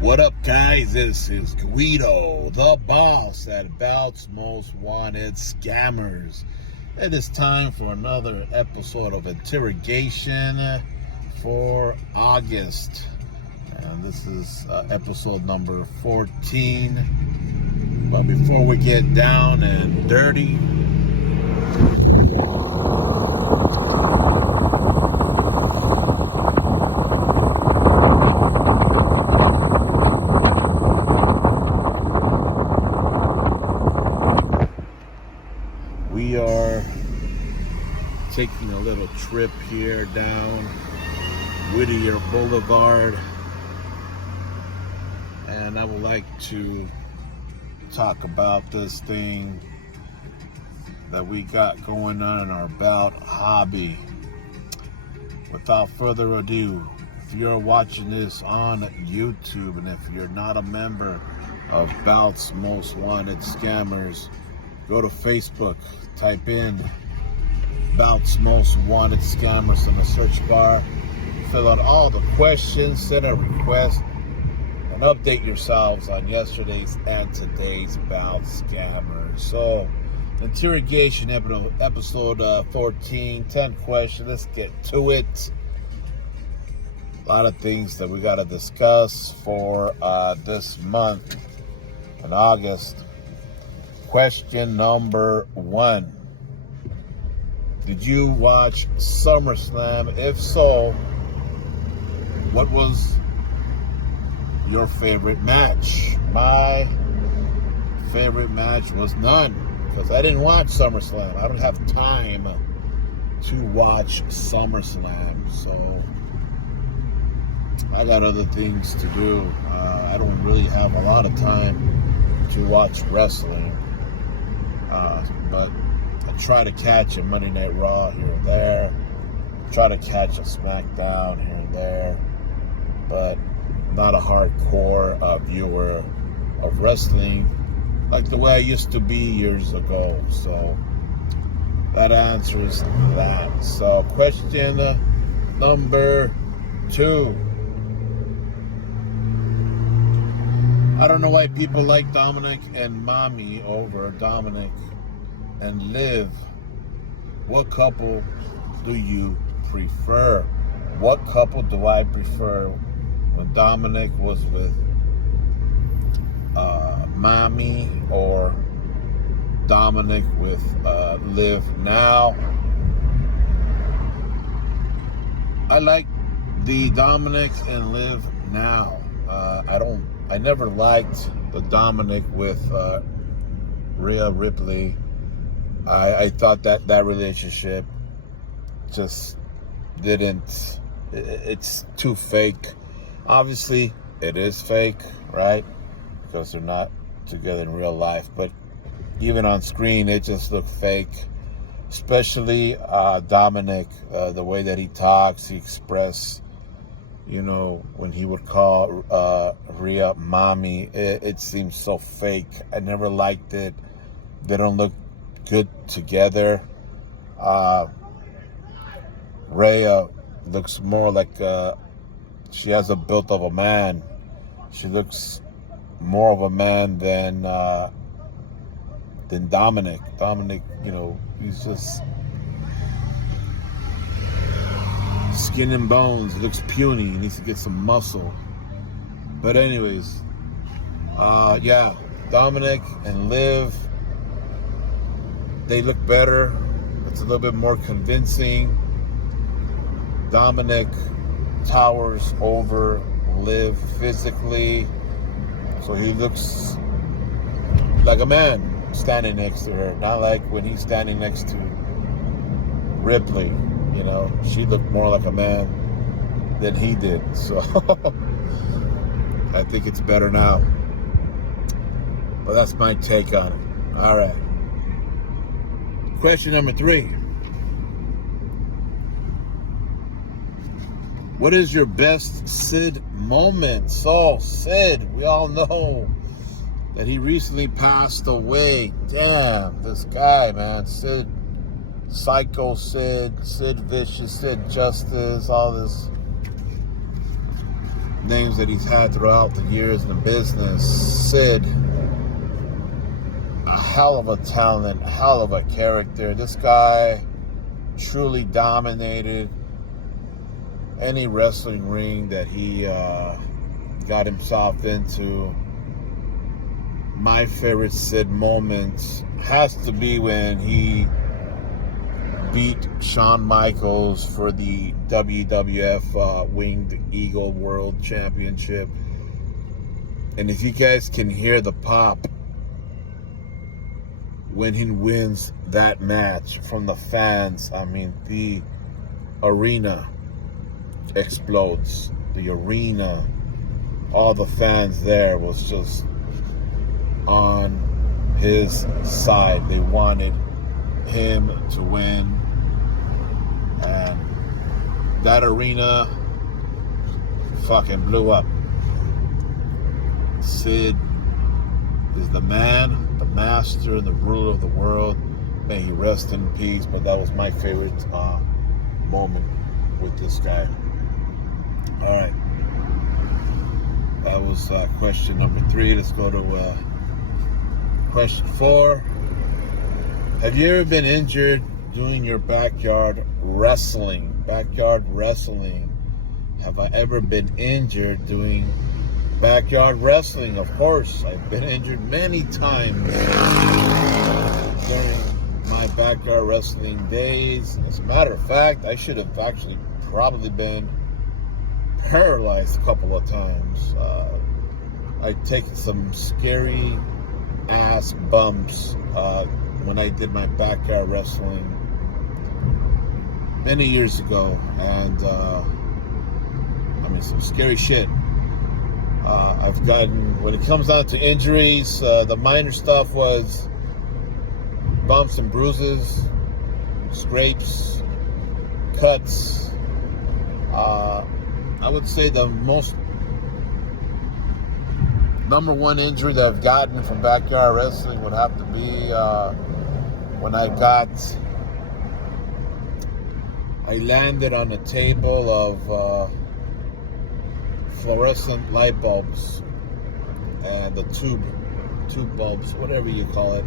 What up, guys? This is Guido, the boss at Bout's Most Wanted Scammers. It is time for another episode of Interrogation for August. And this is episode number 14. But before we get down and dirty, we are taking a little trip here down Whittier Boulevard, and I would like to talk about this thing that we got going on in our bout hobby. Without further ado, if you're watching this on YouTube and if you're not a member of Bout's Most Wanted Scammers, go to Facebook, type in Bout's Most Wanted Scammers in the search bar, fill out all the questions, send a request, and update yourselves on yesterday's and today's bout scammers. So, interrogation episode 14, 10 questions. Let's get to it. A lot of things that we got to discuss for this month in August. Question number 1. Did you watch SummerSlam? If so, what was your favorite match? My favorite match was none, because I didn't watch SummerSlam. I don't have time to watch SummerSlam, so I got other things to do. I don't really have a lot of time to watch wrestling, but I try to catch a Monday Night Raw here and there, try to catch a SmackDown here and there, but not a hardcore viewer of wrestling like the way I used to be years ago. So that answers that. So question number 2. I don't know why people like Dominic and Mommy over Dominic and Liv. What couple do you prefer? What couple do I prefer? When Dominic was with Mommy, or Dominic with Liv now? I like the Dominic and Liv now. I never liked the Dominic with Rhea Ripley. I thought that relationship just didn't, it's too fake. Obviously, it is fake, right? Because they're not together in real life. But even on screen, it just looked fake. Especially Dominic, the way that he talks, he expressed, when he would call Rhea Mommy, it seems so fake. I never liked it. They don't look good together. Rhea looks more like she has a build of a man. She looks more of a man than Dominic. Dominic, he's just skin and bones. He looks puny. He needs to get some muscle. But anyways, Dominic and Liv, they look better. It's a little bit more convincing. Dominic towers over Liv physically, so he looks like a man standing next to her, not like when he's standing next to Ripley. She looked more like a man than he did, so I think it's better now. But that's my take on it. All right. Question number 3. What is your best Sid moment? So, Sid, we all know that he recently passed away. Damn, this guy, man. Sid, Psycho Sid, Sid Vicious, Sid Justice, all this names that he's had throughout the years in the business. Sid, a hell of a talent, a hell of a character. This guy truly dominated any wrestling ring that he got himself into. My favorite Sid moment has to be when he beat Shawn Michaels for the WWF Winged Eagle World Championship. And if you guys can hear the pop when he wins that match from the fans, I mean, the arena explodes. The arena, all the fans there was just on his side. They wanted him to win, and that arena fucking blew up. Sid is the man, the master, and the ruler of the world. May he rest in peace. But that was my favorite moment with this guy. All right, that was question number 3. Let's go to question 4. Have you ever been injured doing your backyard wrestling? Backyard wrestling. Have I ever been injured doing backyard wrestling? Of course, I've been injured many times during my backyard wrestling days. As a matter of fact, I should have actually probably been paralyzed a couple of times. I'd taken some scary ass bumps when I did my backyard wrestling many years ago, and I mean, some scary shit. I've gotten, when it comes down to injuries, the minor stuff was bumps and bruises, scrapes, cuts. I would say the most number one injury that I've gotten from backyard wrestling would have to be when I landed on a table of fluorescent light bulbs and the tube bulbs, whatever you call it,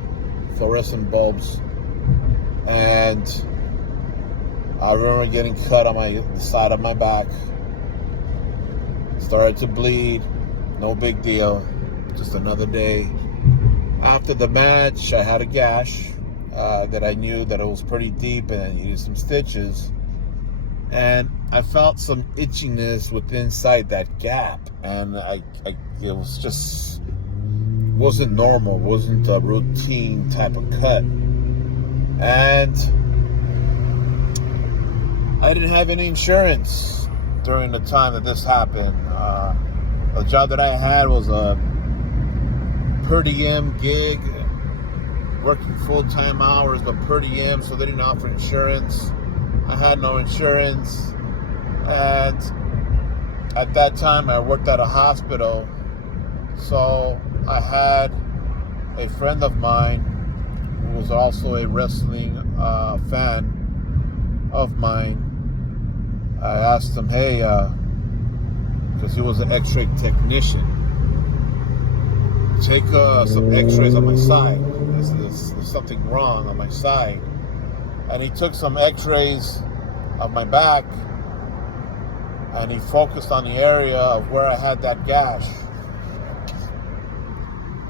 fluorescent bulbs, and I remember getting cut on the side of my back. Started to bleed. No big deal. Just another day. After the match, I had a gash that I knew that it was pretty deep and I needed some stitches. And I felt some itchiness within inside that gap, and it was just wasn't normal. Wasn't a routine type of cut, and I didn't have any insurance during the time that this happened. The job that I had was a per diem gig, working full-time hours, but per diem, so they didn't offer insurance. I had no insurance, and at that time I worked at a hospital, so I had a friend of mine who was also a wrestling fan of mine. I asked him, hey, because he was an x-ray technician, take some x-rays on my side. There's something wrong on my side. And he took some x-rays of my back, and he focused on the area of where I had that gash.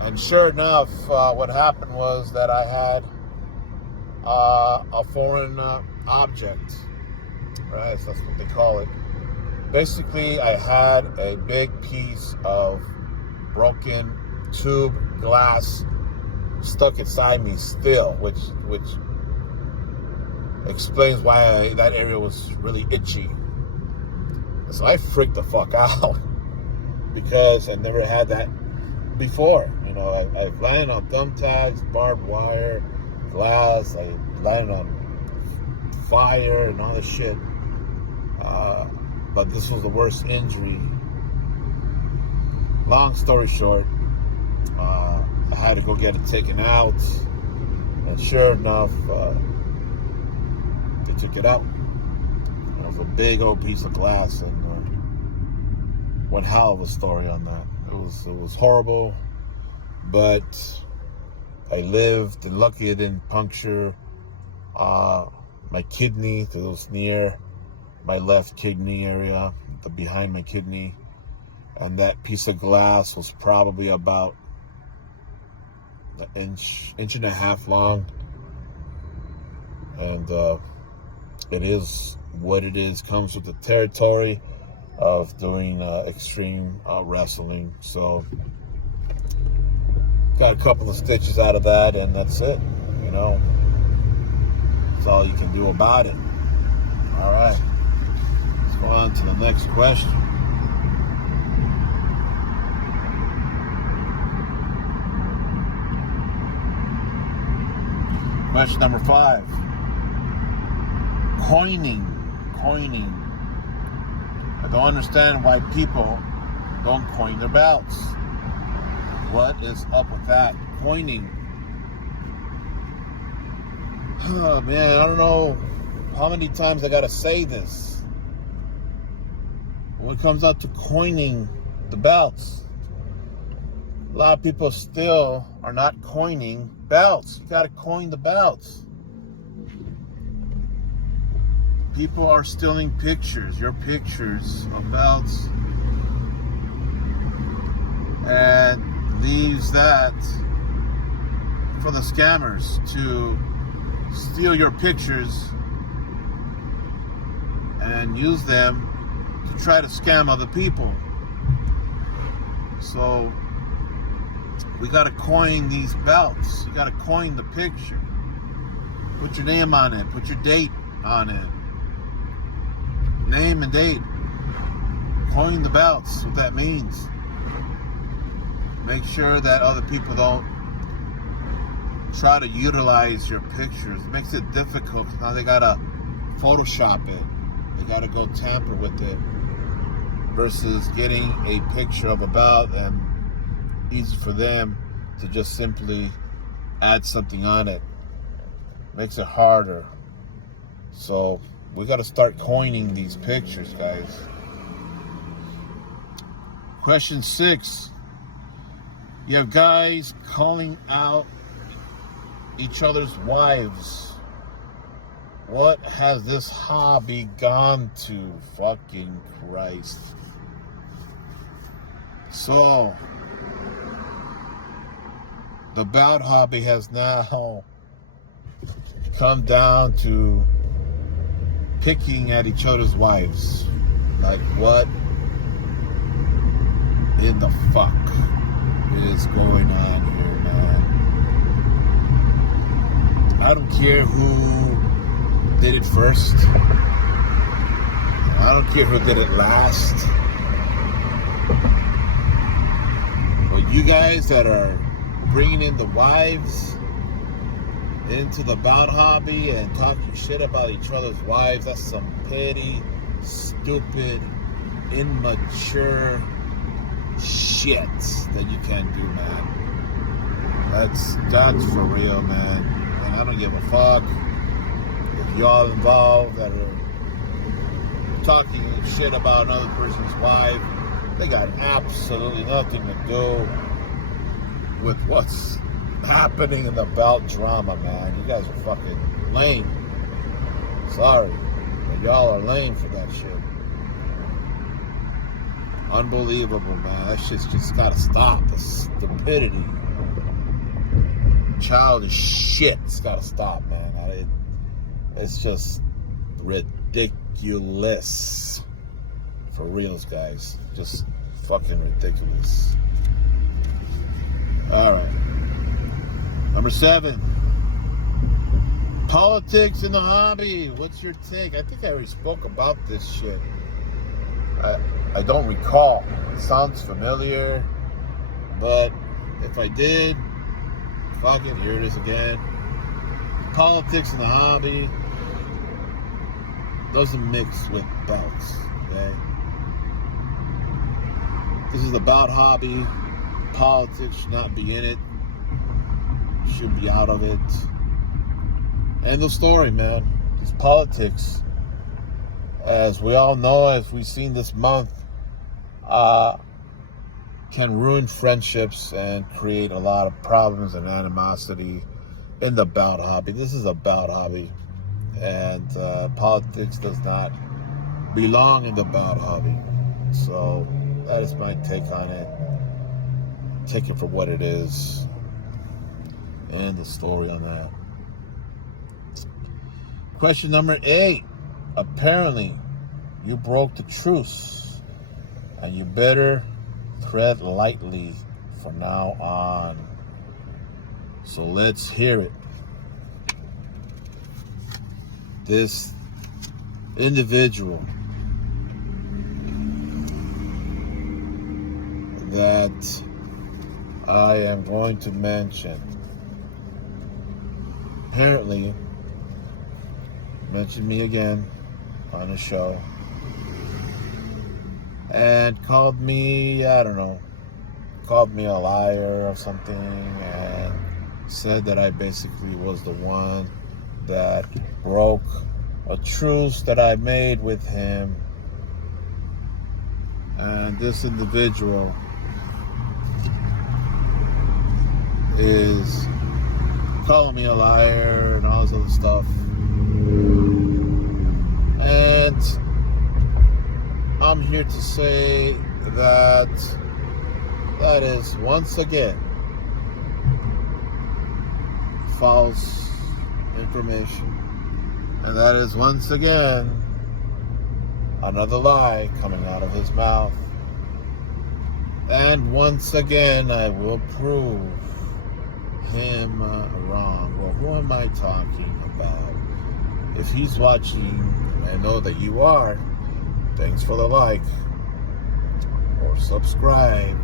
And sure enough, what happened was that I had a foreign object, right? That's what they call it. Basically, I had a big piece of broken tube glass stuck inside me still, which explains why that area was really itchy. So I freaked the fuck out because I never had that before. You know, I landed on thumbtacks, barbed wire, glass. I landed on fire and all this shit. But this was the worst injury. Long story short, I had to go get it taken out, and sure enough, they took it out. It was a big old piece of glass in there. one hell of a story on that. It was horrible, but I lived, and lucky it didn't puncture my kidney. It was near my left kidney area, behind my kidney, and that piece of glass was probably about an inch and a half long, and it is what it is. Comes with the territory of doing extreme wrestling. So got a couple of stitches out of that, and that's it. You know, that's all you can do about it. All right, let's go on to the next question. Question number 5. Coining. I don't understand why people don't coin their belts. What is up with that? Coining. Oh man, I don't know how many times I gotta say this. When it comes out to coining the belts, a lot of people still are not coining belts. You gotta coin the belts. People are stealing pictures, your pictures of belts, and leaves that for the scammers to steal your pictures and use them to try to scam other people. So we gotta coin these belts. You gotta coin the picture. Put your name on it. Put your date on it. Name and date. Coin the belts. What that means. Make sure that other people don't try to utilize your pictures. It makes it difficult because now they gotta Photoshop it. They gotta go tamper with it. Versus getting a picture of a belt and easy for them to just simply add something on it. Makes it harder. So we got to start coining these pictures, guys. Question 6. You have guys calling out each other's wives. What has this hobby gone to? Fucking Christ. So the bout hobby has now come down to picking at each other's wives. Like, what in the fuck is going on here, man? I don't care who did it first. I don't care who did it last. But you guys that are bringing in the wives into the bout hobby and talking shit about each other's wives, that's some petty, stupid, immature shit that you can't do, man. That's for real, man. And I don't give a fuck if y'all involved that are talking shit about another person's wife. They got absolutely nothing to do with what's happening in the belt drama, man. You guys are fucking lame. Sorry, but y'all are lame for that shit. Unbelievable, man. That shit's just gotta stop. The stupidity, childish shit, it's gotta stop, man. It's just ridiculous. For reals, guys. Just fucking ridiculous. Alright. Number 7. Politics in the hobby. What's your take? I think I already spoke about this shit. I don't recall. It sounds familiar. But if I did, fuck it, here it is again. Politics in the hobby doesn't mix with belts. Okay? This is about hobby. Politics should not be in it. Should be out of it. End of story, man. It's politics. As we all know, as we've seen this month, can ruin friendships and create a lot of problems and animosity in the bout hobby. This is a bout hobby, and politics does not belong in the bout hobby. So that is my take on it. Take it for what it is, and the story on that. Question number 8. Apparently, you broke the truce, and you better tread lightly from now on. So let's hear it. This individual that I am going to mention apparently mentioned me again on the show and called me, called me a liar or something, and said that I basically was the one that broke a truce that I made with him. And this individual is calling me a liar and all this other stuff. And I'm here to say that is once again false information. And that is once again another lie coming out of his mouth. And once again, I will prove him wrong. Well, who am I talking about? If he's watching, I know that you are. Thanks for the like, or subscribe,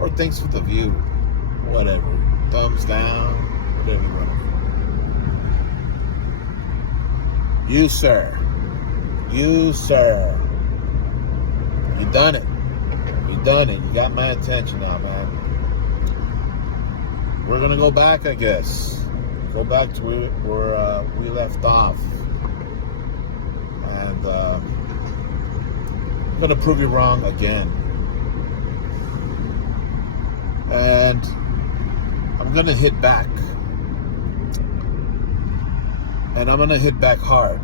or thanks for the view, whatever. Thumbs down, whatever you want. You, sir. You done it. You done it. You got my attention now, man. We're gonna go back, I guess. Go back to where we left off. And I'm gonna prove you wrong again. And I'm gonna hit back. And I'm gonna hit back hard.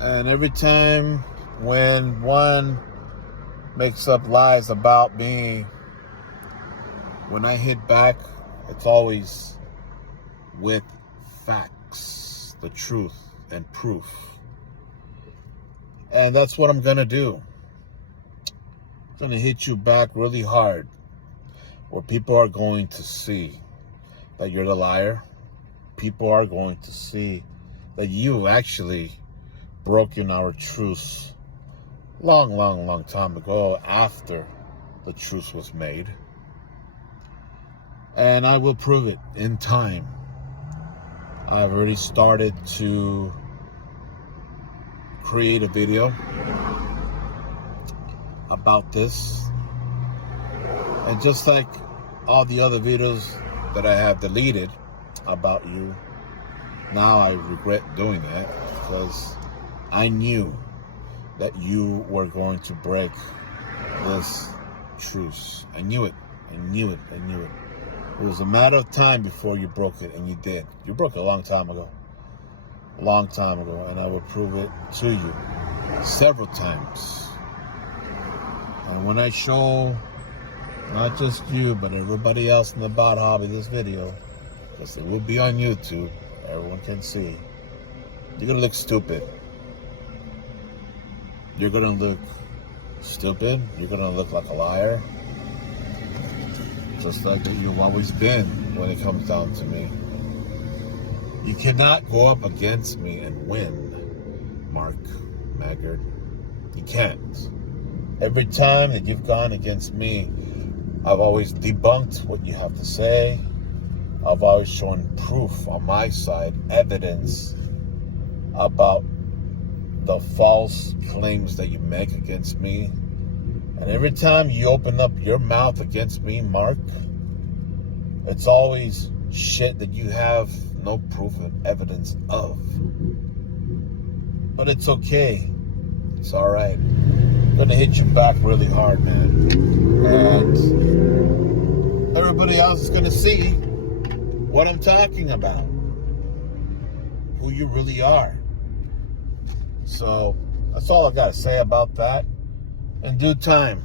And every time when one makes up lies about me, when I hit back, it's always with facts, the truth, and proof. And that's what I'm gonna do. I'm gonna hit you back really hard, where people are going to see that you're the liar. People are going to see that you actually broken our truce long time ago, after the truce was made. And I will prove it in time. I've already started to create a video about this. And just like all the other videos that I have deleted about you, now I regret doing that, because I knew that you were going to break this truce. I knew it. It was a matter of time before you broke it, and you did. You broke it a long time ago. And I will prove it to you several times. And when I show not just you, but everybody else in the bot hobby this video, because it will be on YouTube, everyone can see, you're gonna look stupid. You're gonna look stupid. You're gonna look like a liar. Just like you've always been when it comes down to me. You cannot go up against me and win, Mark Maggard. You can't. Every time that you've gone against me, I've always debunked what you have to say. I've always shown proof on my side, evidence about the false claims that you make against me. And every time you open up your mouth against me, Mark, it's always shit that you have no proof and evidence of. But it's okay. It's all right. I'm going to hit you back really hard, man. And everybody else is going to see what I'm talking about. Who you really are. So that's all I got to say about that. In due time,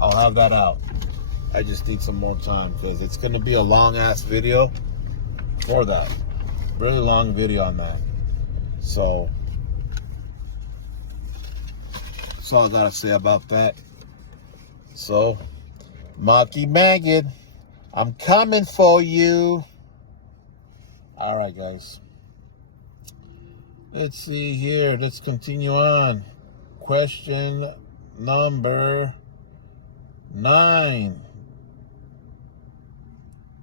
I'll have that out. I just need some more time because it's going to be a long-ass video for that. Really long video on that. So that's all I got to say about that. So, Marky Maggot, I'm coming for you. All right, guys. Let's see here. Let's continue on. Question number 9.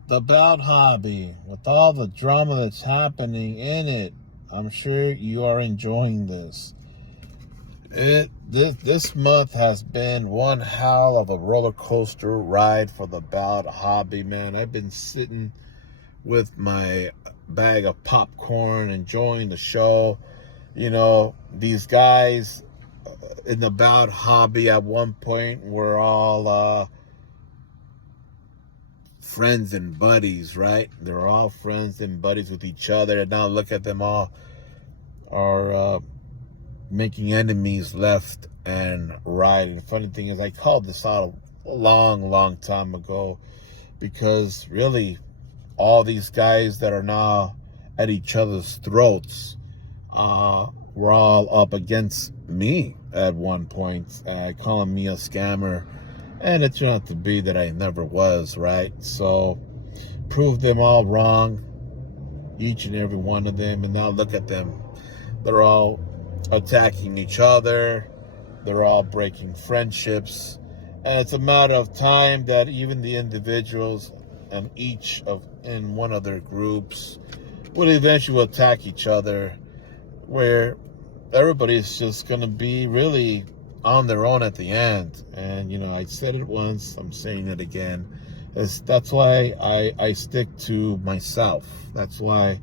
The Belt Hobby. With all the drama that's happening in it, I'm sure you are enjoying this. This month has been one hell of a roller coaster ride for the Belt Hobby, man. I've been sitting with my bag of popcorn, enjoying the show. You know, these guys in the Belt Hobby at one point were all friends and buddies, right? They're all friends and buddies with each other, and now look at them all are making enemies left and right. And the funny thing is, I called this out a long time ago, because really all these guys that are now at each other's throats were all up against me at one point, calling me a scammer. And it turned out to be that I never was, right? So, proved them all wrong, each and every one of them. And now look at them. They're all attacking each other. They're all breaking friendships. And it's a matter of time that even the individuals in one of their groups will eventually attack each other, where everybody's just going to be really on their own at the end. And, you know, I said it once, I'm saying it again. That's why I stick to myself. That's why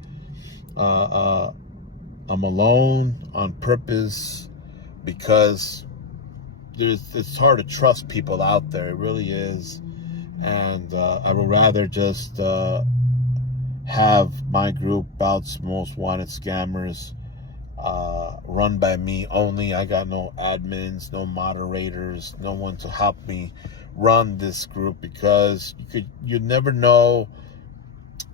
I'm alone on purpose, because it's hard to trust people out there. It really is. And I would rather just have my group, Bout's Most Wanted Scammers, run by me only. I got no admins, no moderators, no one to help me run this group, because you'd never know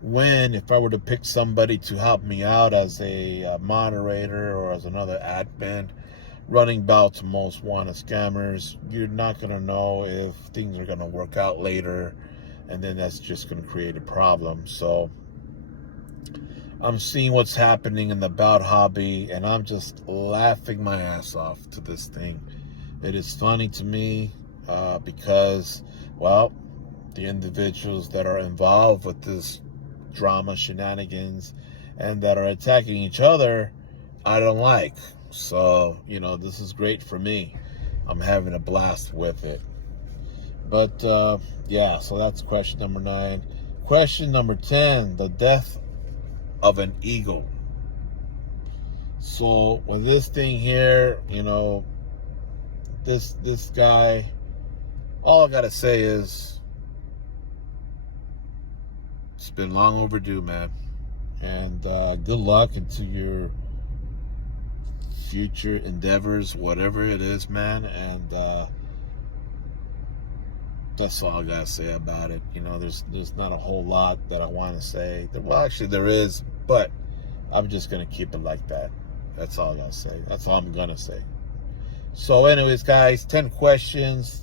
when, if I were to pick somebody to help me out as a moderator or as another admin running Bout's Most Wanted Scammers, you're not going to know if things are going to work out later, and then that's just going to create a problem. So I'm seeing what's happening in the Bout Hobby, and I'm just laughing my ass off to this thing. It is funny to me because, well, the individuals that are involved with this drama shenanigans and that are attacking each other, I don't like. So, you know, this is great for me. I'm having a blast with it. But, yeah, so that's question number 9. Question number 10, the death of an eagle. So with this thing here, you know, this guy, all I gotta say is it's been long overdue, man. And good luck into your future endeavors, whatever it is, man. And that's all I gotta say about it. You know, there's not a whole lot that I want to say. Well, actually there is, but I'm just gonna keep it like that. That's all I gotta say. That's all I'm gonna say. So anyways, guys, 10 questions.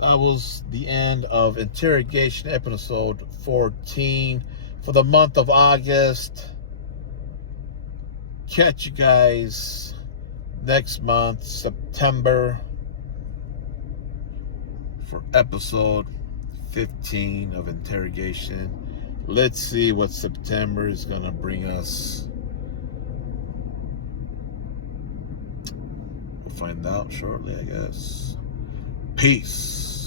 That was the end of Interrogation episode 14 for the month of August. Catch you guys next month, September, for episode 15 of Interrogation. Let's see what September is going to bring us. We'll find out shortly, I guess. Peace.